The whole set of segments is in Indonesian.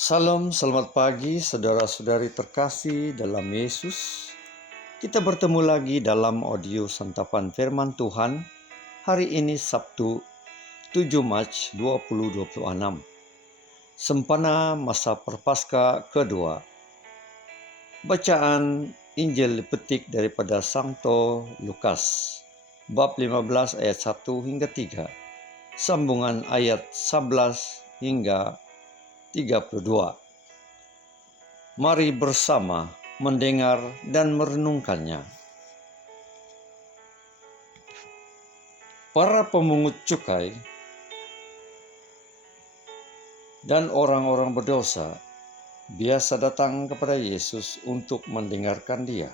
Salam, selamat pagi saudara-saudari terkasih dalam Yesus. Kita bertemu lagi dalam audio santapan firman Tuhan hari ini Sabtu 7 Mac 2026. Sempena masa Prapaskah kedua. Bacaan Injil dipetik daripada Santo Lukas bab 15 ayat 1 hingga 3. Sambungan ayat 11 hingga 32. Mari bersama mendengar dan merenungkannya. Para pemungut cukai dan orang-orang berdosa biasa datang kepada Yesus untuk mendengarkan Dia.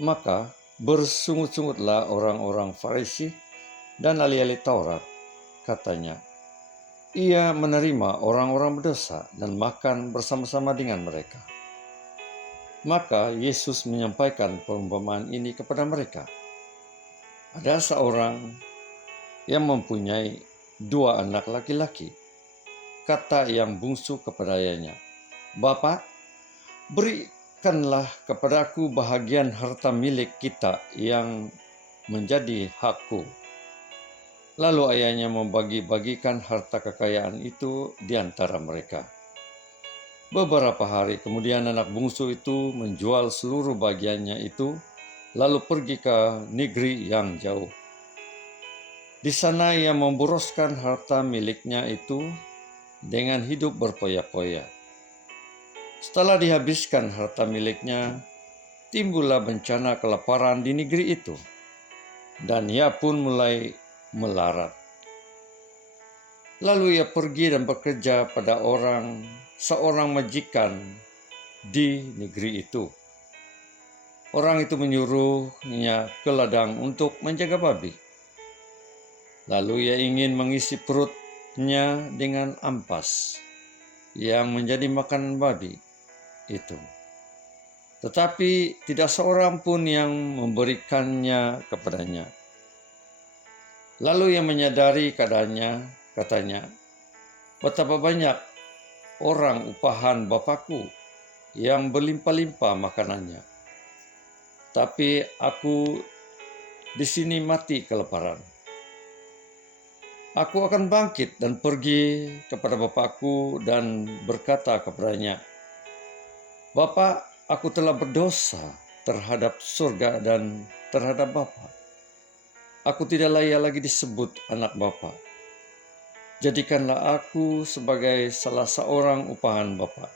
Maka bersungut-sungutlah orang-orang Farisi dan ahli-ahli Taurat, katanya, Ia menerima orang-orang berdosa dan makan bersama-sama dengan mereka. Maka Yesus menyampaikan perumpamaan ini kepada mereka. Ada seorang yang mempunyai 2 anak laki-laki. Kata yang bungsu kepada ayahnya, Bapa, berikanlah kepadaku bahagian harta milik kita yang menjadi hakku. Lalu ayahnya membagi-bagikan harta kekayaan itu di antara mereka. Beberapa hari kemudian anak bungsu itu menjual seluruh bagiannya itu, lalu pergi ke negeri yang jauh. Di sana ia memboroskan harta miliknya itu dengan hidup berpoya-poya. Setelah dihabiskan harta miliknya, timbullah bencana kelaparan di negeri itu, dan ia pun mulai melarat. Lalu ia pergi dan bekerja pada seorang majikan di negeri itu. Orang itu menyuruhnya ke ladang untuk menjaga babi. Lalu ia ingin mengisi perutnya dengan ampas yang menjadi makanan babi itu. Tetapi tidak seorang pun yang memberikannya kepadanya. Lalu ia menyadari keadaannya, katanya, betapa banyak orang upahan Bapakku yang berlimpah-limpah makanannya. Tapi aku di sini mati kelaparan. Aku akan bangkit dan pergi kepada Bapakku dan berkata kepadanya, Bapa, aku telah berdosa terhadap surga dan terhadap Bapa. Aku tidak layak lagi disebut anak Bapa. Jadikanlah aku sebagai salah seorang upahan Bapa.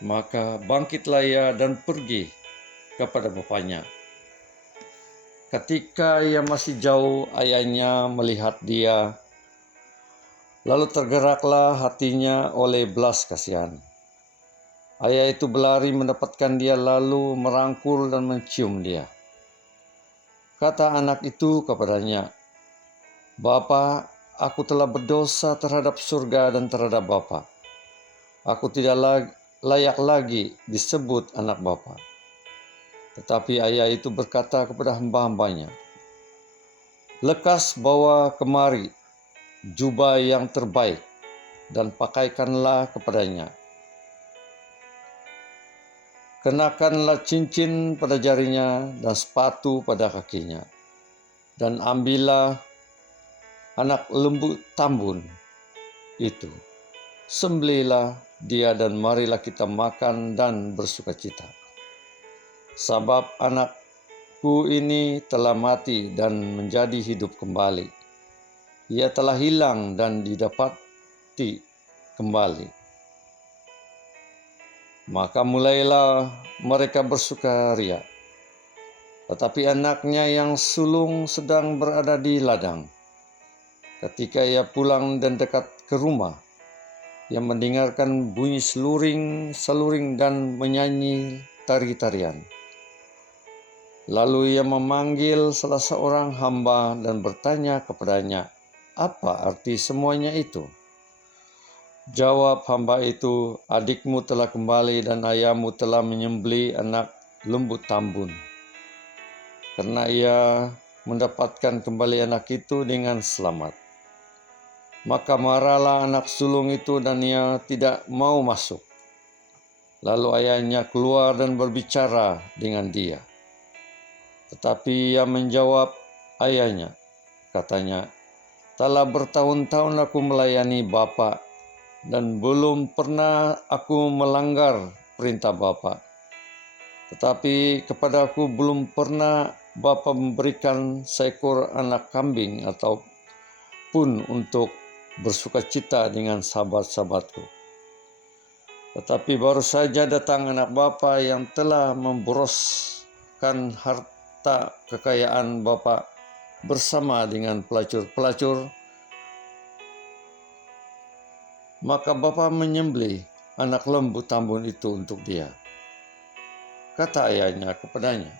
Maka bangkitlah ia dan pergi kepada bapaknya. Ketika ia masih jauh, ayahnya melihat dia, lalu tergeraklah hatinya oleh belas kasihan. Ayah itu berlari mendapatkan dia lalu merangkul dan mencium dia. Kata anak itu kepadanya, Bapa, aku telah berdosa terhadap surga dan terhadap Bapa. Aku tidak layak lagi disebut anak Bapa. Tetapi ayah itu berkata kepada hamba-hambanya, Lekas bawa kemari jubah yang terbaik dan pakaikanlah kepadanya. Kenakanlah cincin pada jarinya dan sepatu pada kakinya. Dan ambillah anak lembu tambun itu. Sembelihlah dia dan marilah kita makan dan bersukacita. Sebab anakku ini telah mati dan menjadi hidup kembali. Ia telah hilang dan didapati kembali. Maka mulailah mereka bersukaria. Tetapi anaknya yang sulung sedang berada di ladang. Ketika ia pulang dan dekat ke rumah, ia mendengarkan bunyi seluring dan menyanyi tari-tarian. Lalu ia memanggil salah seorang hamba dan bertanya kepadanya, apa arti semuanya itu? Jawab hamba itu, adikmu telah kembali dan ayahmu telah menyembelih anak lembu tambun. Karena ia mendapatkan kembali anak itu dengan selamat. Maka marahlah anak sulung itu dan ia tidak mau masuk. Lalu ayahnya keluar dan berbicara dengan dia. Tetapi ia menjawab ayahnya, katanya, "Telah bertahun-tahun aku melayani Bapa dan belum pernah aku melanggar perintah Bapa. Tetapi kepada aku belum pernah Bapa memberikan seekor anak kambing ataupun untuk bersukacita dengan sahabat-sahabatku. Tetapi baru saja datang anak Bapa yang telah memboroskan harta kekayaan Bapa bersama dengan pelacur-pelacur. Maka Bapa menyembelih anak lembu tambun itu untuk dia." Kata ayahnya kepadanya,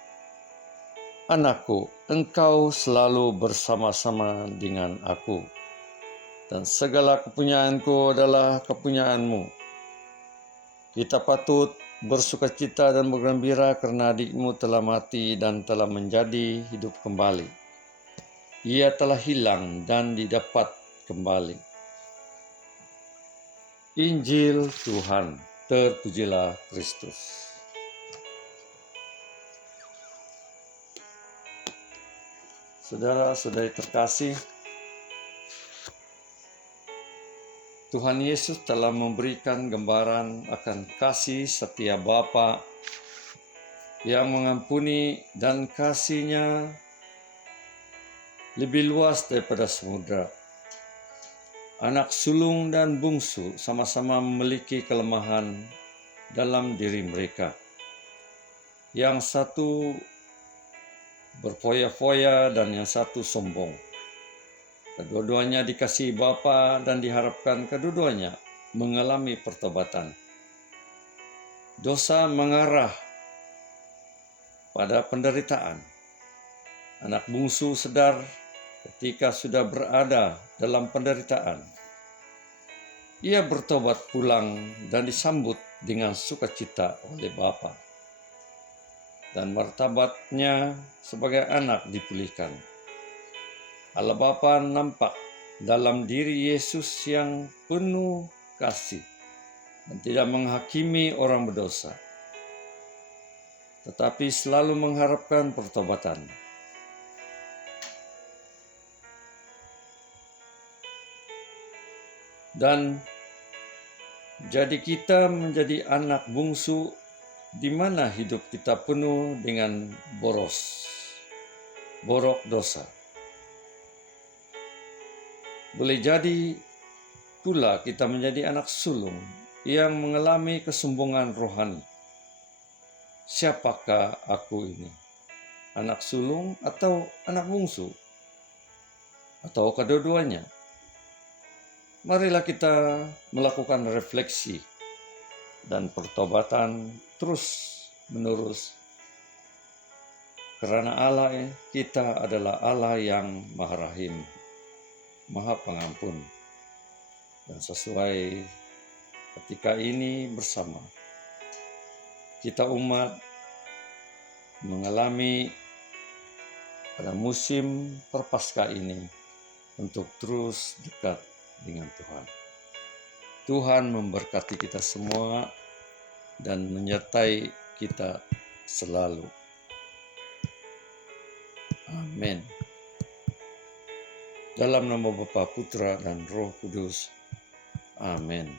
"Anakku, engkau selalu bersama-sama dengan aku, dan segala kepunyaanku adalah kepunyaanmu. Kita patut bersukacita dan bergembira karena adikmu telah mati dan telah menjadi hidup kembali. Ia telah hilang dan didapat kembali." Injil Tuhan, terpujilah Kristus. Saudara-saudari terkasih, Tuhan Yesus telah memberikan gambaran akan kasih setia Bapa yang mengampuni, dan kasih-Nya lebih luas daripada samudra. Anak sulung dan bungsu sama-sama memiliki kelemahan dalam diri mereka. Yang satu berfoya-foya dan yang satu sombong. Kedua-duanya dikasihi Bapa dan diharapkan kedua-duanya mengalami pertobatan. Dosa mengarah pada penderitaan. Anak bungsu sadar ketika sudah berada dalam penderitaan. Ia bertobat pulang dan disambut dengan sukacita oleh Bapa. Dan martabatnya sebagai anak dipulihkan. Allah Bapa nampak dalam diri Yesus yang penuh kasih dan tidak menghakimi orang berdosa, tetapi selalu mengharapkan pertobatan. Dan jadi kita menjadi anak bungsu di mana hidup kita penuh dengan borok dosa. Boleh jadi pula kita menjadi anak sulung yang mengalami kesombongan rohani. Siapakah aku ini? Anak sulung atau anak bungsu? Atau kedua-duanya? Marilah kita melakukan refleksi dan pertobatan terus-menerus. Karena Allah kita adalah Allah yang Maha Rahim, Maha Pengampun. Dan sesuai ketika ini bersama, kita umat mengalami pada musim Prapaskah ini untuk terus dekat dengan Tuhan. Tuhan memberkati kita semua dan menyertai kita selalu. Amin. Dalam nama Bapa, Putra, dan Roh Kudus. Amin.